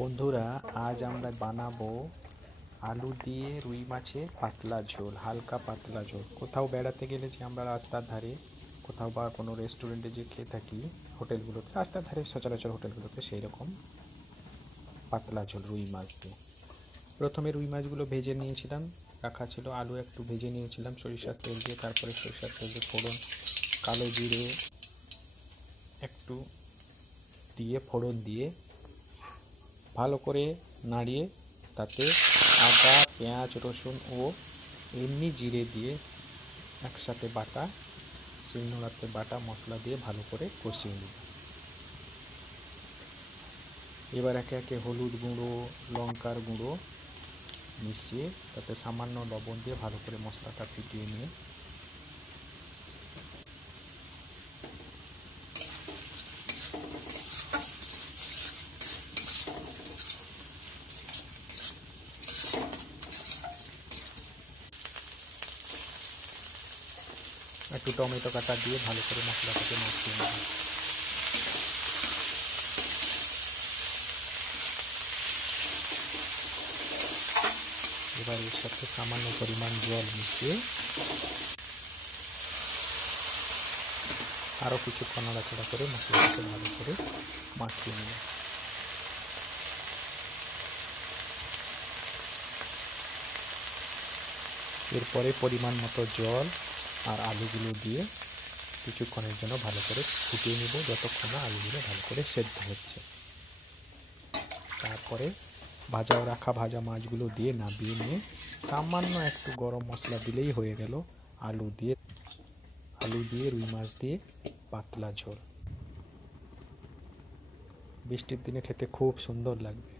বন্ধুরা, আজ আমরা বানাবো আলু দিয়ে রুই মাছের পাতলা ঝোল, হালকা পাতলা ঝোল। কোথাও বেড়াতে গেলে যে আমরা রাস্তার ধারে কোথাও বা কোনো রেস্টুরেন্টে যে খেয়ে থাকি, হোটেলগুলোতে, রাস্তার ধারে সচরাচর হোটেলগুলোতে, সেই রকম পাতলা ঝোল রুই মাছ দিয়ে। প্রথমে রুই মাছগুলো ভেজে নিয়েছিলাম, রাখা ছিল। আলু একটু ভেজে নিয়েছিলাম সরিষার তেল দিয়ে। তারপরে সরিষার তেল দিয়ে ফোড়ন, কালো জিরে একটু দিয়ে ফোড়ন দিয়ে ভালো করে নাড়িয়ে তাতে আদা, পেঁয়াজ, রসুন ও এমনি জিরে দিয়ে একসাথে বাটা, শিলনোড়াতে বাটা মশলা দিয়ে ভালো করে কষিয়ে নিই। এবার একে একে হলুদ গুঁড়ো, লঙ্কার গুঁড়ো মিশিয়ে তাতে সামান্য লবণ দিয়ে ভালো করে মশলাটা ফুটিয়ে নিয়ে একটু টমেটো কাটা দিয়ে ভালো করে মশলাটাকে মাখিয়ে নেব। এবার এর সাথে সামান্য পরিমাণ জল মিশিয়ে আরও কিছুক্ষণ নাড়াচাড়া করে মশলাটাকে ভালো করে মাখিয়ে নেব। এরপরে পরিমাণ মতো জল আর আলুগুলো দিয়ে কিছুক্ষণের জন্য ভালো করে ফুটিয়ে নেব, যতক্ষণ না আলুগুলো ভালো করে সেদ্ধ হচ্ছে। তারপরে ভাজা মাছগুলো দিয়ে নামিয়ে নিয়ে সামান্য একটু গরম মশলা দিলেই হয়ে গেল আলু দিয়ে রুই মাছ দিয়ে পাতলা ঝোল। বৃষ্টির দিনে খেতে খুব সুন্দর লাগবে।